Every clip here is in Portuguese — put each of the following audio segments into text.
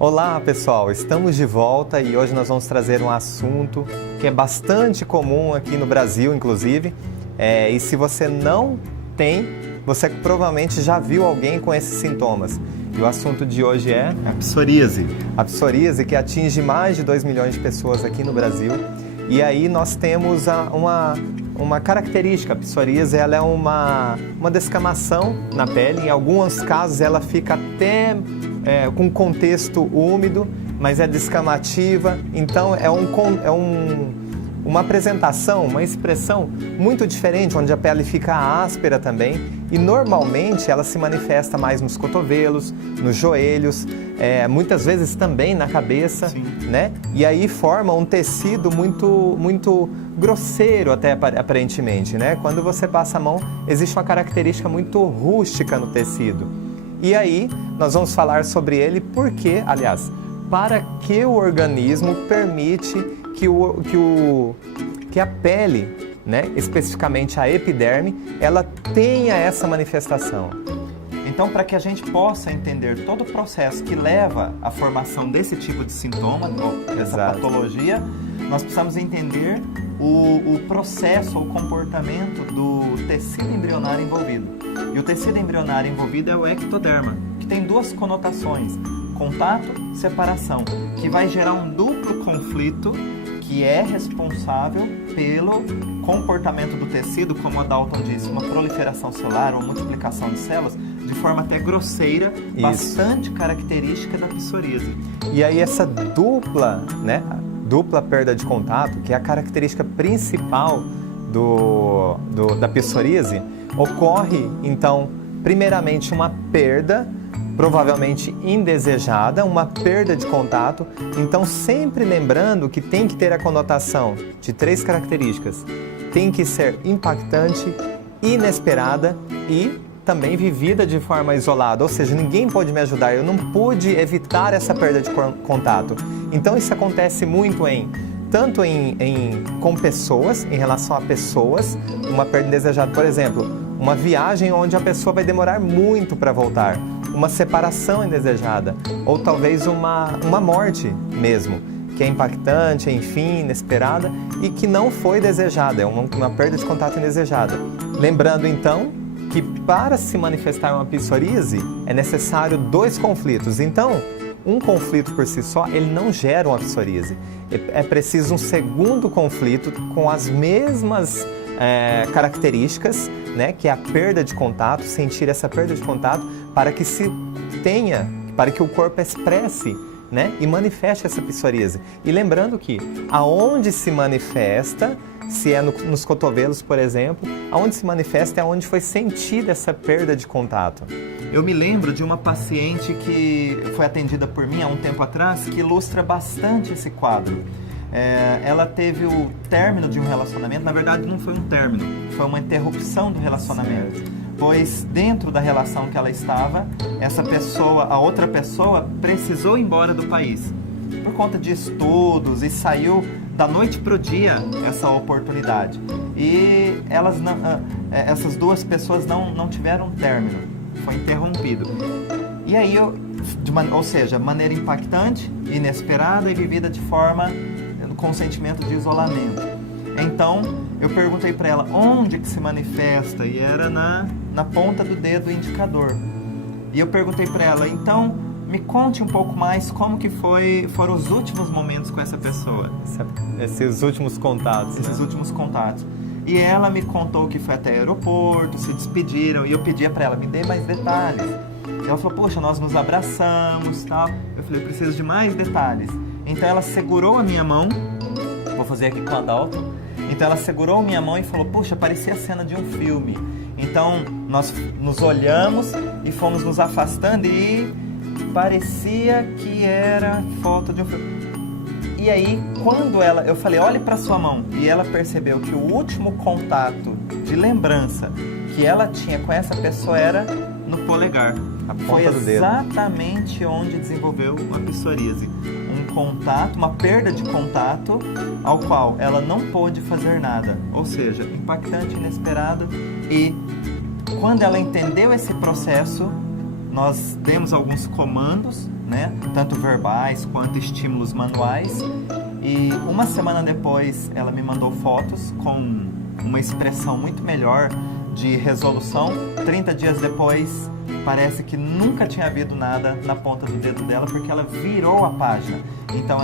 Olá pessoal, estamos de volta e hoje nós vamos trazer um assunto que é bastante comum aqui no Brasil, inclusive, e se você não tem, você provavelmente já viu alguém com esses sintomas. E o assunto de hoje é a psoríase. A psoríase, que atinge mais de 2 milhões de pessoas aqui no Brasil. E aí nós temos uma característica. A psoríase, ela é uma descamação na pele. Em alguns casos ela fica até com contexto úmido, mas é descamativa. Então uma apresentação, uma expressão muito diferente, onde a pele fica áspera também. E normalmente ela se manifesta mais nos cotovelos, nos joelhos, muitas vezes também na cabeça, Sim. né? E aí forma um tecido muito grosseiro até aparentemente, né? Quando você passa a mão, existe uma característica muito rústica no tecido. E aí nós vamos falar sobre ele porque, aliás, para que o organismo permite que a pele, né, especificamente a epiderme, ela tenha essa manifestação. Então, para que a gente possa entender todo o processo que leva à formação desse tipo de sintoma, dessa patologia, nós precisamos entender o processo, o comportamento do tecido embrionário envolvido. E o tecido embrionário envolvido é o ectoderma, que tem duas conotações: contato, separação, que vai gerar um duplo conflito que é responsável pelo comportamento do tecido, como a Dalton disse, uma proliferação celular ou multiplicação de células, de forma até grosseira, bastante característica da psoríase. E aí essa dupla perda de contato, que é a característica principal da psoríase, ocorre então primeiramente uma perda, provavelmente indesejada, uma perda de contato. Então, sempre lembrando que tem que ter a conotação de 3 características. Tem que ser impactante, inesperada e também vivida de forma isolada. Ou seja, ninguém pode me ajudar, eu não pude evitar essa perda de contato. Então, isso acontece muito tanto com pessoas, em relação a pessoas, uma perda indesejada, por exemplo, uma viagem onde a pessoa vai demorar muito para voltar, uma separação indesejada, ou talvez uma morte mesmo, que é impactante, enfim, inesperada e que não foi desejada, é uma perda de contato indesejada. Lembrando então que para se manifestar uma psoríase é necessário 2 conflitos. Então, um conflito por si só, ele não gera uma psoríase. É preciso um segundo conflito com as mesmas características, né, que é a perda de contato, sentir essa perda de contato para que o corpo expresse, né, e manifeste essa psoríase. E lembrando que aonde se manifesta, se é nos cotovelos, por exemplo, aonde se manifesta é onde foi sentida essa perda de contato. Eu me lembro de uma paciente que foi atendida por mim há um tempo atrás, que ilustra bastante esse quadro. Ela teve o término de um relacionamento, na verdade não foi um término, foi uma interrupção do relacionamento. Certo. Pois dentro da relação que ela estava, a outra pessoa precisou ir embora do país por conta de estudos, e saiu da noite para o dia essa oportunidade. E essas duas pessoas não tiveram um término, foi interrompido. E aí, ou seja, maneira impactante, inesperada e vivida de forma com sentimento de isolamento. Então, eu perguntei para ela onde que se manifesta, e era na ponta do dedo indicador. E eu perguntei para ela, então, me conte um pouco mais como que foram os últimos momentos com essa pessoa. Esses últimos contatos. Esses últimos contatos. E ela me contou que foi até o aeroporto, se despediram, e eu pedia para ela, me dê mais detalhes. Ela falou, poxa, nós nos abraçamos, tal. Eu falei, eu preciso de mais detalhes. Então ela segurou a minha mão, vou fazer aqui com a Dalton. Então ela segurou a minha mão e falou, puxa, parecia a cena de um filme. Então nós nos olhamos e fomos nos afastando e parecia que era foto de um filme. E aí, quando eu falei, olhe para sua mão, e ela percebeu que o último contato de lembrança que ela tinha com essa pessoa era no polegar. A ponta Foi do dedo. Exatamente onde desenvolveu uma psoríase. Contato, uma perda de contato ao qual ela não pôde fazer nada, ou seja, impactante, inesperado. E quando ela entendeu esse processo, nós demos alguns comandos, né? Tanto verbais quanto estímulos manuais. E uma semana depois ela me mandou fotos com uma expressão muito melhor de resolução. 30 dias depois, parece que nunca tinha havido nada na ponta do dedo dela, porque ela virou a página. Então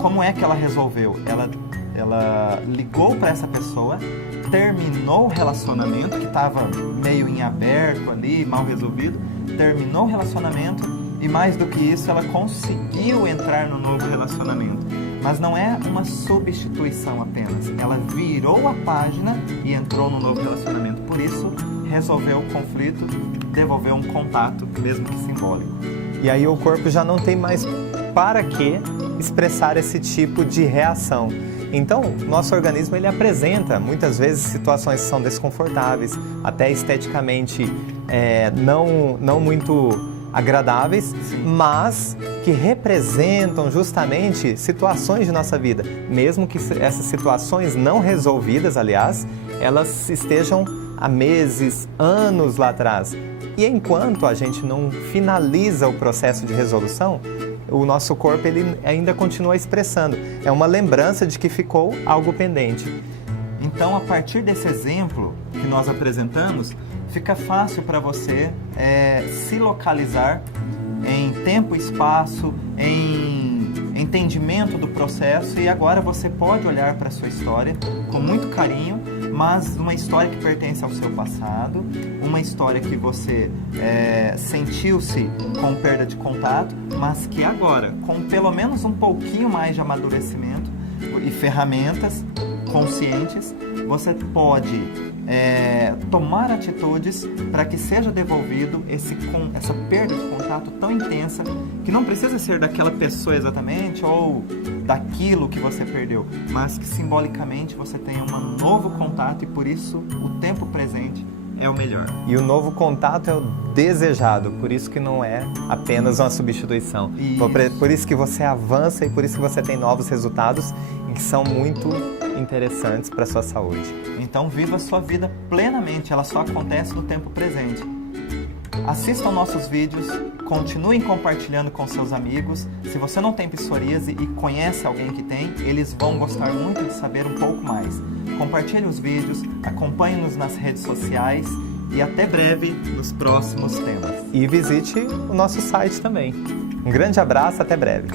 como é que ela resolveu? Ela ligou para essa pessoa, terminou o relacionamento, que estava meio em aberto ali, mal resolvido, terminou o relacionamento e, mais do que isso, ela conseguiu entrar no novo relacionamento. Mas não é uma substituição apenas, ela virou a página e entrou no novo relacionamento. Por isso, resolveu o conflito, devolveu um contato, mesmo que simbólico. E aí o corpo já não tem mais para que expressar esse tipo de reação. Então, nosso organismo ele apresenta muitas vezes situações que são desconfortáveis, até esteticamente não muito agradáveis, mas que representam justamente situações de nossa vida. Mesmo que essas situações não resolvidas, aliás, elas estejam há meses, anos lá atrás. E enquanto a gente não finaliza o processo de resolução, o nosso corpo ele ainda continua expressando. É uma lembrança de que ficou algo pendente. Então, a partir desse exemplo que nós apresentamos, fica fácil para você se localizar em tempo e espaço, em entendimento do processo, e agora você pode olhar para a sua história com muito carinho, mas uma história que pertence ao seu passado, uma história que você sentiu-se com perda de contato, mas que agora, com pelo menos um pouquinho mais de amadurecimento e ferramentas conscientes, você pode tomar atitudes para que seja devolvido essa perda de contato tão intensa, que não precisa ser daquela pessoa exatamente ou daquilo que você perdeu, mas que simbolicamente você tenha um novo contato, e por isso o tempo presente é o melhor. E o novo contato é o desejado, por isso que não é apenas uma substituição. Por isso que você avança e por isso que você tem novos resultados que são muito interessantes para a sua saúde. Então viva a sua vida plenamente, ela só acontece no tempo presente. Assistam nossos vídeos, continuem compartilhando com seus amigos. Se você não tem psoríase e conhece alguém que tem, eles vão gostar muito de saber um pouco mais. Compartilhe os vídeos, acompanhe-nos nas redes sociais e até breve nos próximos temas. E visite o nosso site também. Um grande abraço, até breve.